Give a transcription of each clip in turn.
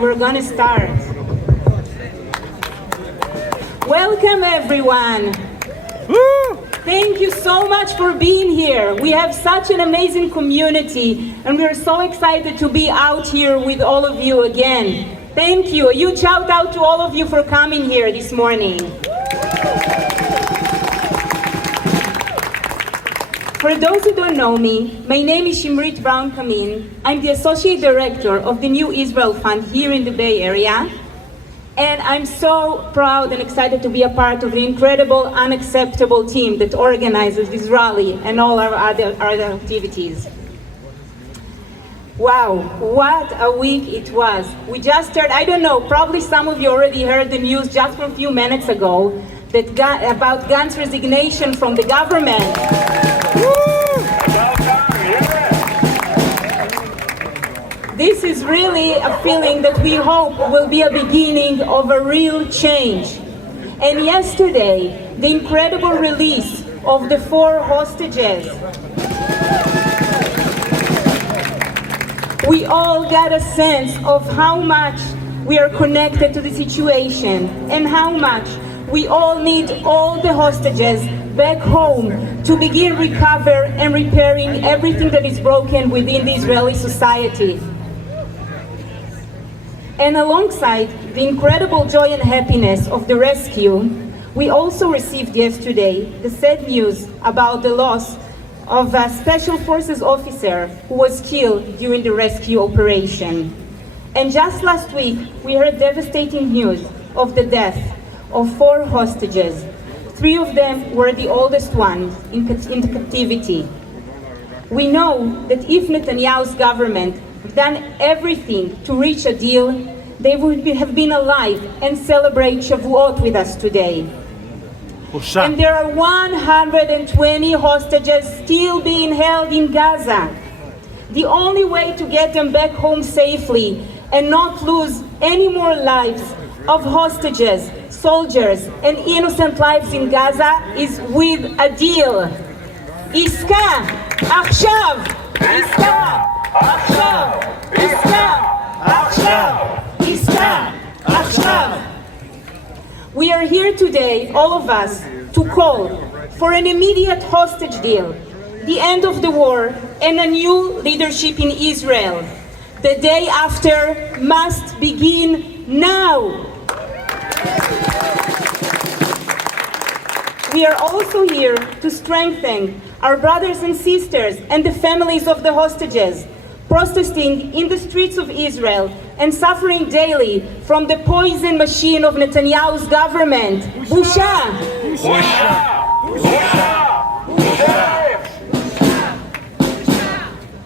We're gonna start. Welcome everyone. Woo! Thank you so much for being here. We have such an amazing community and we're so excited to be out here with all of you again. Thank you. A huge shout out to all of you for coming here this morning. For those who don't know me, my name is Shimrit Braun Kamin. I'm the Associate Director of the New Israel Fund here in the Bay Area. And I'm so proud and excited to be a part of the incredible UnXeptable team that organizes this rally and all our other activities. Wow, what a week it was. We just heard, I don't know, probably some of you already heard the news just from a few minutes ago about Gant's resignation from the government. This is really a feeling that we hope will be a beginning of a real change. And yesterday, the incredible release of the 4 hostages. We all got a sense of how much we are connected to the situation and how much we all need all the hostages back home to begin recover and repairing everything that is broken within the Israeli society. And alongside the incredible joy and happiness of the rescue, we also received yesterday the sad news about the loss of a Special Forces officer who was killed during the rescue operation. And just last week, we heard devastating news of the death of 4 hostages. 3 of them were the oldest ones in captivity. We know that if Netanyahu's government had done everything to reach a deal, they would have been alive and celebrate Shavuot with us today. And there are 120 hostages still being held in Gaza. The only way to get them back home safely and not lose any more lives of hostages, soldiers, and innocent lives in Gaza is with a deal. Iska, Achshav, Iska, Achshav, Iska, Achshav, Iska, Achshav. We are here today, all of us, to call for an immediate hostage deal, the end of the war, and a new leadership in Israel. The day after must begin now. We are also here to strengthen our brothers and sisters and the families of the hostages, protesting in the streets of Israel and suffering daily from the poison machine of Netanyahu's government. Busha! Busha!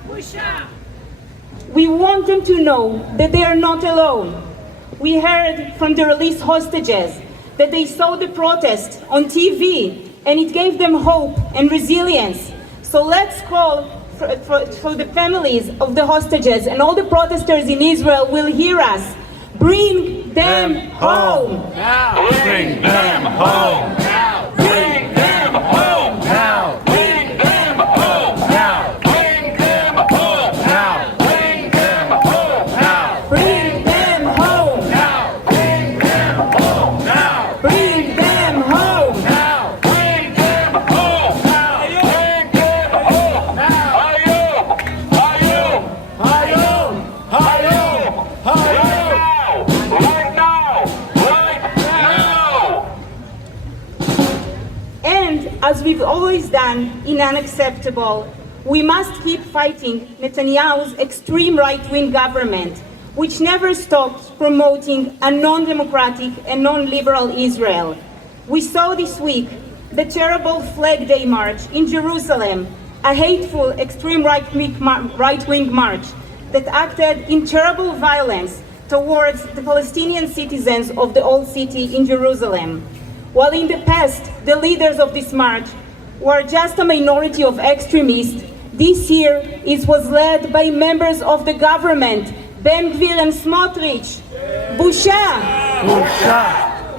Busha! We want them to know that they are not alone. We heard from the released hostages that they saw the protest on TV and it gave them hope and resilience. So let's call for the families of the hostages, and all the protesters in Israel will hear us. Bring them home! Now! Bring them home! Now! Bring them home! Now! Bring them home! Now! Bring them home! Now! Bring them home! Now! Bring them home! Now! Bring them home! Now! Bring them home! Now! Bring them home! Now! Bring them home! Now! Right now! Right now! And as we've always done in UnXeptable, we must keep fighting Netanyahu's extreme right-wing government, which never stopped promoting a non-democratic and non-liberal Israel. We saw this week the terrible Flag Day March in Jerusalem, a hateful extreme right-wing march that acted in terrible violence towards the Palestinian citizens of the Old City in Jerusalem. While in the past, the leaders of this march were just a minority of extremists, this year it was led by members of the government, Ben Gvir and Smotrich. Busha! Busha!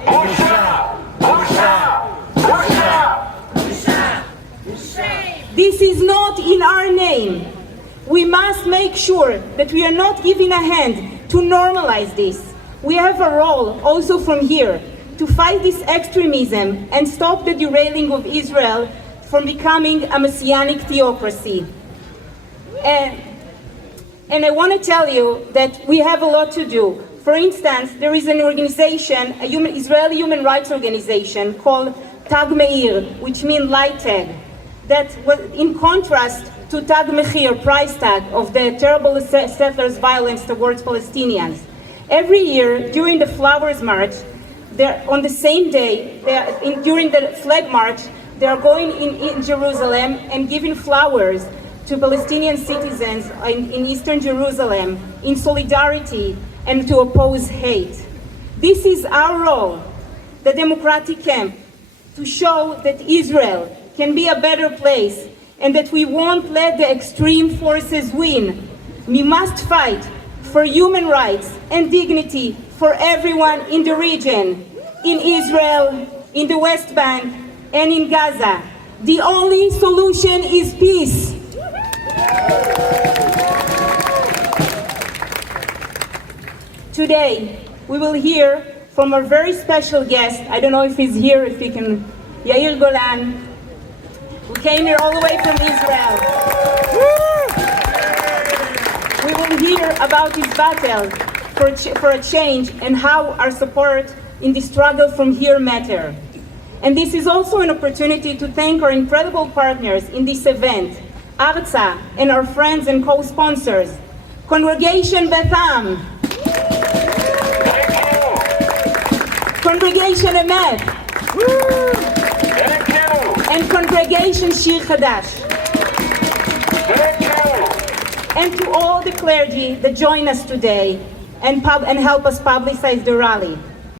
Busha! Busha! Busha! Busha! This is not in our name. We must make sure that we are not giving a hand to normalize this. We have a role also from here to fight this extremism and stop the derailing of Israel from becoming a messianic theocracy. And I want to tell you that we have a lot to do. For instance, there is an organization, Israeli human rights organization called Tag Meir, which means light tag, that was in contrast to Tag Mechir, price tag, of the terrible settlers' violence towards Palestinians. Every year, during the Flowers March, on the same day, during the Flag March, they are going in Jerusalem and giving flowers to Palestinian citizens in eastern Jerusalem in solidarity and to oppose hate. This is our role, the democratic camp, to show that Israel can be a better place and that we won't let the extreme forces win. We must fight for human rights and dignity for everyone in the region, in Israel, in the West Bank, and in Gaza. The only solution is peace. Today, we will hear from our very special guest. I don't know if he's here, if he can, Yair Golan, who came here all the way from Israel. We will hear about his battle for a change and how our support in the struggle from here matter. And this is also an opportunity to thank our incredible partners in this event, Arza, and our friends and co-sponsors, Congregation Beth Am, Congregation Emet, and Congregation Shir Chadash. And to all the clergy that join us today and help us publicize the rally.